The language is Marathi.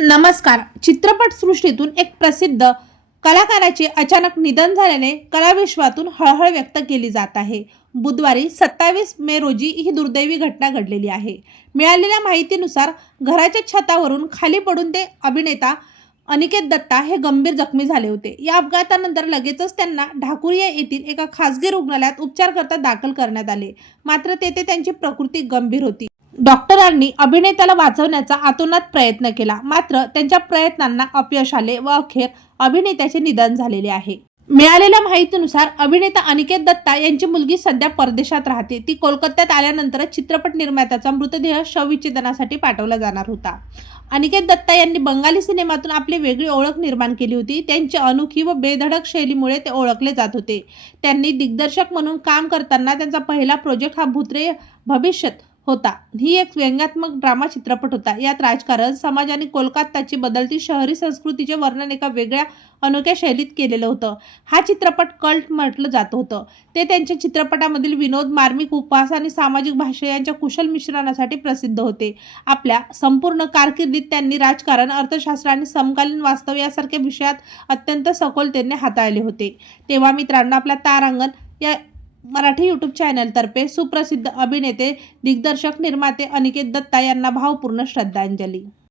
नमस्कार. चित्रपटसृष्टीतून एक प्रसिद्ध कलाकाराचे अचानक निधन झाल्याने कलाविश्वातून हळहळ व्यक्त केली जात आहे. बुधवारी 27 मे रोजी ही दुर्दैवी घटना घडलेली आहे. मिळालेल्या माहितीनुसार घराच्या छतावरून खाली पडून ते अभिनेता अनिकेत दत्ता हे गंभीर जखमी झाले होते. या अपघातानंतर लगेचच त्यांना ढाकुरिया येथील एका खासगी रुग्णालयात उपचाराकरता दाखल करण्यात आले. मात्र तेथे त्यांची प्रकृती गंभीर होती. डॉक्टरांनी अभिनेत्याला वाचवण्याचा आतोनात प्रयत्न केला, मात्र त्यांच्या प्रयत्नांना अपयश आले व अखेर अभिनेत्याचे निधन झालेले आहे. मिळालेल्या माहितीनुसार अभिनेता अनिकेत दत्ता यांची मुलगी सध्या परदेशात राहते. ती कोलकात्यात आल्यानंतरच चित्रपट निर्मात्याचा मृतदेह शवविच्छेदनासाठी पाठवला जाणार होता. अनिकेत दत्ता यांनी बंगाली सिनेमातून आपली वेगळी ओळख निर्माण केली होती. त्यांची अनोखी व बेधडक शैलीमुळे ते ओळखले जात होते. त्यांनी दिग्दर्शक म्हणून काम करताना त्यांचा पहिला प्रोजेक्ट हा भूतरे भविष्यत होता. ही एक व्यंग्यात्मक ड्रामा चित्रपट होता. यात राजकारण, समाज आणि कोलकाताची बदलती शहरी संस्कृतीचे वर्णन एका वेगळ्या अनोख्या शैलीत केलेलं होतं. हा चित्रपट कल्ट म्हटलं जात होतं. ते त्यांच्या चित्रपटामधील विनोद, मार्मिक उपहास आणि सामाजिक भाष्य यांच्या कुशल मिश्रणासाठी प्रसिद्ध होते. आपल्या संपूर्ण कारकिर्दीत त्यांनी राजकारण, अर्थशास्त्र आणि समकालीन वास्तव यासारख्या विषयात अत्यंत सखोलतेने हाताळले होते. तेव्हा मित्रांनो, आपल्या तारांगण या मराठी यूट्यूब चॅनलतर्फे सुप्रसिद्ध अभिनेते, दिग्दर्शक, निर्माते अनिकेत दत्ता यांना भावपूर्ण श्रद्धांजली.